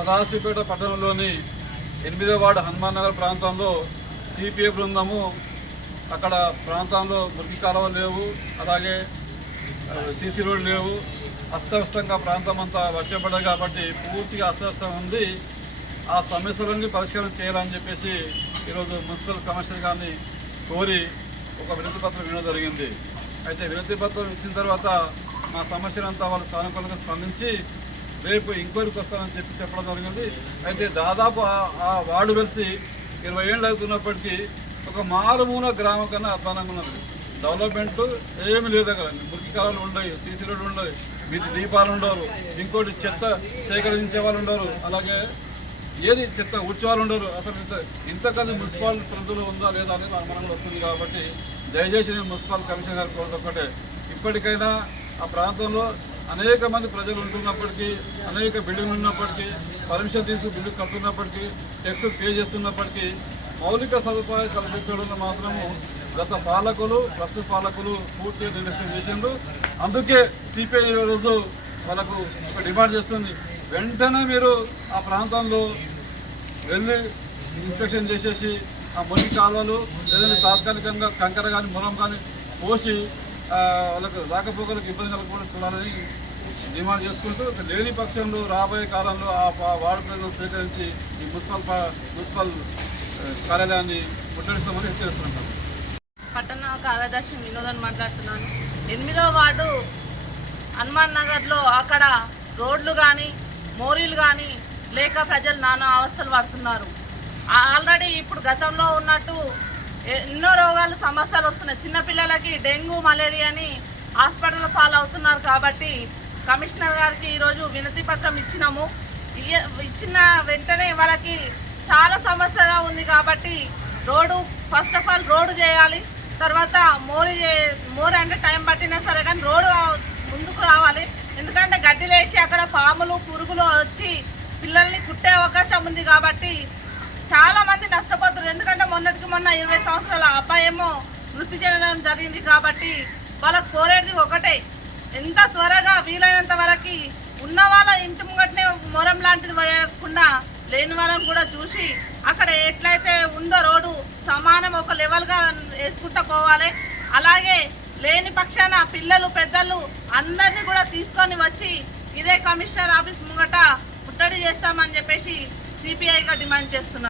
సదాశివపేట పట్టణంలోని ఎనిమిదో వార్డు హనుమాన్ నగర్ ప్రాంతంలో సిపిఐ బృందము అక్కడ ప్రాంతంలో మురికి కాలువ లేవు అలాగే సీసీ రోడ్డు లేవు అస్తవ్యస్తంగా ప్రాంతం అంతా వర్షం పడ్డది కాబట్టి పూర్తిగా అస్తవ్యస్తం ఉంది ఆ సమస్యలన్నీ పరిష్కారం చేయాలని చెప్పేసి ఈరోజు మున్సిపల్ కమిషనర్ గారిని కోరి ఒక వినతి పత్రం ఇవ్వడం జరిగింది అయితే వినతి పత్రం ఇచ్చిన తర్వాత మా సమస్యలంతా వాళ్ళు సానుకూలంగా స్పందించి రేపు ఇంక్వైరీకి వస్తానని చెప్పి చెప్పడం జరిగింది అయితే దాదాపు ఆ వార్డు కలిసి ఇరవై ఏళ్ళు అవుతున్నప్పటికీ ఒక మారుమూల గ్రామం కన్నా అధ్వానంగా ఉన్నది డెవలప్మెంట్ ఏమి లేదు అక్కడ మురికి కాలువలు ఉండవు సీసీ రోడ్లు ఉండవు వీధి దీపాలు ఉండవు ఇంకోటి చెత్త సేకరించే వాళ్ళు ఉండరు అలాగే ఏది చెత్త ఊడ్చే ఉండరు అసలు ఇంత ఇంతకంది మున్సిపాల్ ప్రజలు ఉందా లేదా అనేది అనుమానంగా వస్తుంది కాబట్టి దయచేసి నేను మున్సిపల్ కమిషనర్ గారు ఒకటే ఇప్పటికైనా ఆ ప్రాంతంలో అనేక మంది ప్రజలు ఉంటున్నప్పటికీ అనేక బిల్డింగ్లు ఉన్నప్పటికీ పర్మిషన్ తీసి బిల్డింగ్ కడుతున్నప్పటికీ టెక్స్ పే చేస్తున్నప్పటికీ మౌలిక సదుపాయాలు కల్పించడంలో మాత్రము గత పాలకులు ప్రస్తుత పాలకులు పూర్తిగా నిర్లక్ష్యం చేసిండ్రు అందుకే సిపిఐ ఈరోజు వాళ్ళకు డిమాండ్ చేస్తుంది వెంటనే మీరు ఆ ప్రాంతంలో వెళ్ళి ఇన్స్పెక్షన్ చేసేసి ఆ మురికి కాలువలు లేదంటే తాత్కాలికంగా కంకర కానీ మురం కానీ పోసి వాళ్ళకు రాకపోకలకు ఇబ్బంది కలగకుండా చూడాలని డిమాండ్ చేసుకుంటూ లేని పక్షంలో రాబోయే కాలంలో ఆ వార్డు ప్రజలను స్వీకరించి ఈ మున్సిపల్ మున్సిపల్ కార్యాలయాన్ని ముట్టడిస్తామని హెచ్చరిస్తున్నాం పట్టణ కార్యదర్శి వినోదన్ మాట్లాడుతున్నాను ఎనిమిదో వార్డు హనుమాన్ నగర్లో అక్కడ రోడ్లు కానీ మోరీలు కానీ లేక ప్రజలు నానా అవస్థలు పడుతున్నారు ఆల్రెడీ ఇప్పుడు గతంలో ఉన్నట్టు ఎన్నో రోగాలు సమస్యలు మన చిన్నపిల్లలకి డెంగ్యూ మలేరియా అని హాస్పిటల్ పాలవుతున్నారు కాబట్టి కమిషనర్ గారికి ఈరోజు వినతి పత్రం ఇచ్చినాము ఇచ్చిన వెంటనే వాళ్ళకి చాలా సమస్యగా ఉంది కాబట్టి road first of all road చేయాలి తర్వాత మోరి మోరి అంటే టైం పట్టినా సరే కానీ రోడ్డు ముందుకు రావాలి ఎందుకంటే గడ్డిలేసి అక్కడ పాములు పురుగులు వచ్చి పిల్లల్ని కుట్టే అవకాశం ఉంది కాబట్టి చాలామంది నష్టపోతున్నారు ఎందుకంటే మొన్నటికి మొన్న ఇరవై సంవత్సరాల అబ్బాయేమో వృత్తి చెందడం జరిగింది కాబట్టి వాళ్ళకు కోరేది ఒకటే ఎంత త్వరగా వీలైనంత వరకు ఉన్న వాళ్ళ ఇంటి ముంగటనే మొరం లాంటిది వేయకుండా లేని వాళ్ళని కూడా చూసి అక్కడ ఎట్లయితే ఉందో రోడ్డు సమానం ఒక లెవెల్గా వేసుకుంటూ పోవాలి అలాగే లేని పక్షాన పిల్లలు పెద్దలు అందరినీ కూడా తీసుకొని వచ్చి ఇదే కమిషనర్ ఆఫీస్ ముంగట ముట్టడి చేస్తామని చెప్పేసి సిపిఐగా డిమాండ్ చేస్తున్నారు